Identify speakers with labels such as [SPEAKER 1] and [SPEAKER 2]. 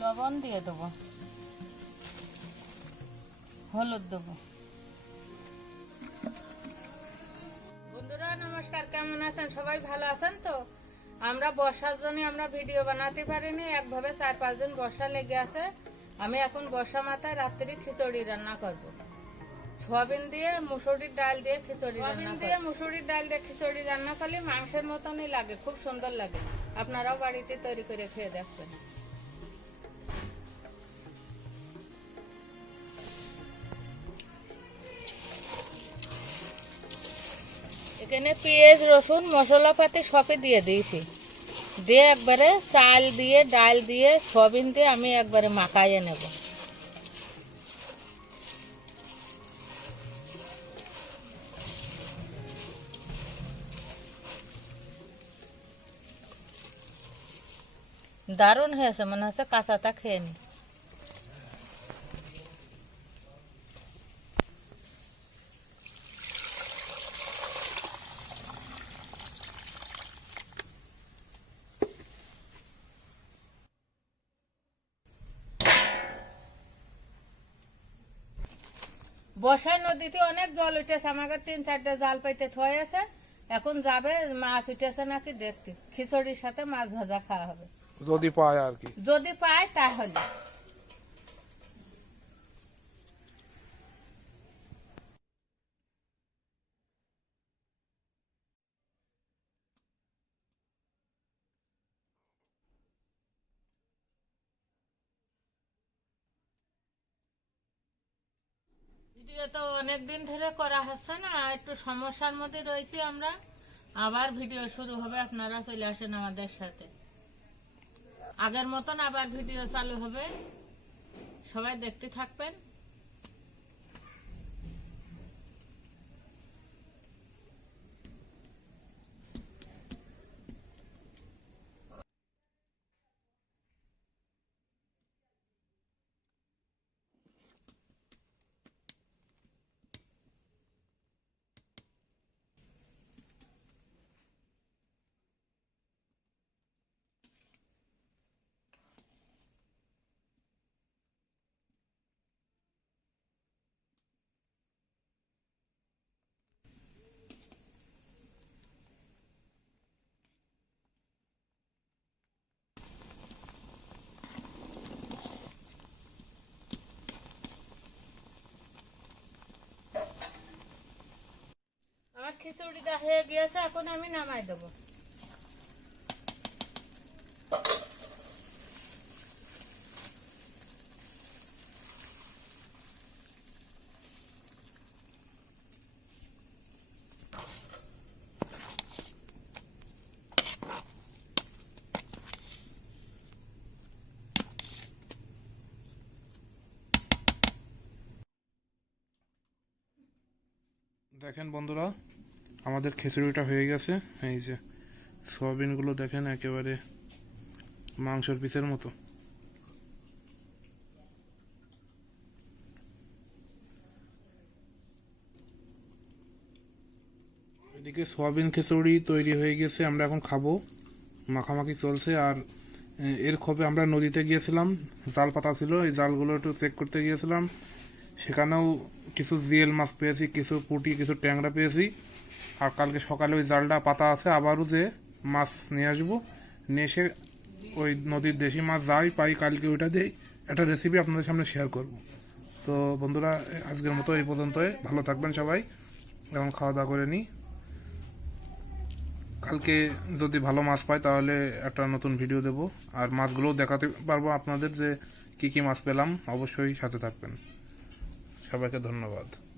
[SPEAKER 1] লবণ দিয়ে দেবো। হলুদ দেবো। বন্ধুরা নমস্কার। কেমন আছেন? সবাই ভালো আছেন তো? আমরা বর্ষার জন্য আমরা ভিডিও বানাতে পারিনি। একভাবে চার পাঁচ দিন বর্ষা লেগে আছে। আমি এখন বর্ষা মাথায় রাত্রি খিচুড়ি রান্না করব। সোয়াবিন দিয়ে মুসুরির ডাল দিয়ে খিচুড়ি রান্না দিয়ে মুসুরির ডাল দিয়ে খিচুড়ি রান্না করলে মাংসের মতনই লাগে খুব সুন্দর লাগে। আপনারাও বাড়িতে তৈরি করে খেয়ে দেখবেন। এখানে পেঁয়াজ, রসুন, মশলাপাতি সবই দিয়ে দিয়েছি। দিয়ে একবারে চাল দিয়ে, ডাল দিয়ে সবিন দিয়ে আমি একবারে মাখাইয়ে নেব। দারুণ হয়েছে, মনে হচ্ছে কাঁচাটা খেয়ে নি। বর্ষায় নদীতে অনেক জল উঠেছে আমাকে তিন চারটে জাল পাইতে থয়ে আছে। এখন যাবে মাছ উঠেছে নাকি দেখতে। খিচুড়ির সাথে মাছ ভাজা খাওয়া হবে।
[SPEAKER 2] যদি পায় আর কি।
[SPEAKER 1] যদি পায় তাহলে। ভিডিও তো অনেক দিন ধরে করা হচ্ছে না, একটু সমস্যার মধ্যে রয়েছি আমরা। আবার ভিডিও শুরু হবে, আপনারা চলে আসেন আমাদের সাথে। আগের মতন আবার ভিডিও চালু হবে। সবাই দেখতে থাকবেন। খিচুড়িটা হয়ে গিয়েছে এখন আমি নামাই দেবো।
[SPEAKER 2] দেখেন বন্ধুরা আমাদের খিচুড়িটা হয়ে গেছে। এই যে সয়াবিনগুলো দেখেন একেবারে মাংসের পিসের মতো। এদিকে সয়াবিন খিচুড়ি তৈরি হয়ে গেছে, আমরা এখন খাব। মাখামাখি চলছে আর এর খবে আমরা নদীতে গিয়েছিলাম, জাল পাতা ছিল, এই জালগুলো একটু চেক করতে গিয়েছিলাম। সেখানেও কিছু জিএল মাছ পেয়েছি, কিছু পুঁটি, কিছু ট্যাংরা পেয়েছি। আর কালকে সকালে ওই জালটা পাতা আছে, আবারও যে মাছ নিয়ে আসব। নিয়ে এসে ওই নদীর দেশি মাছ যাই পাই, কালকে ওইটা দিই একটা রেসিপি আপনাদের সামনে শেয়ার করব। তো বন্ধুরা, আজকের মতো এই পর্যন্তই। ভালো থাকবেন সবাই এবং খাওয়া দাওয়া করে নিই। কালকে যদি ভালো মাছ পাই, তাহলে একটা নতুন ভিডিও দেব। আর মাছগুলোও দেখাতে পারব আপনাদের যে কি কি মাছ পেলাম, অবশ্যই সাথে থাকবেন। সবাইকে ধন্যবাদ।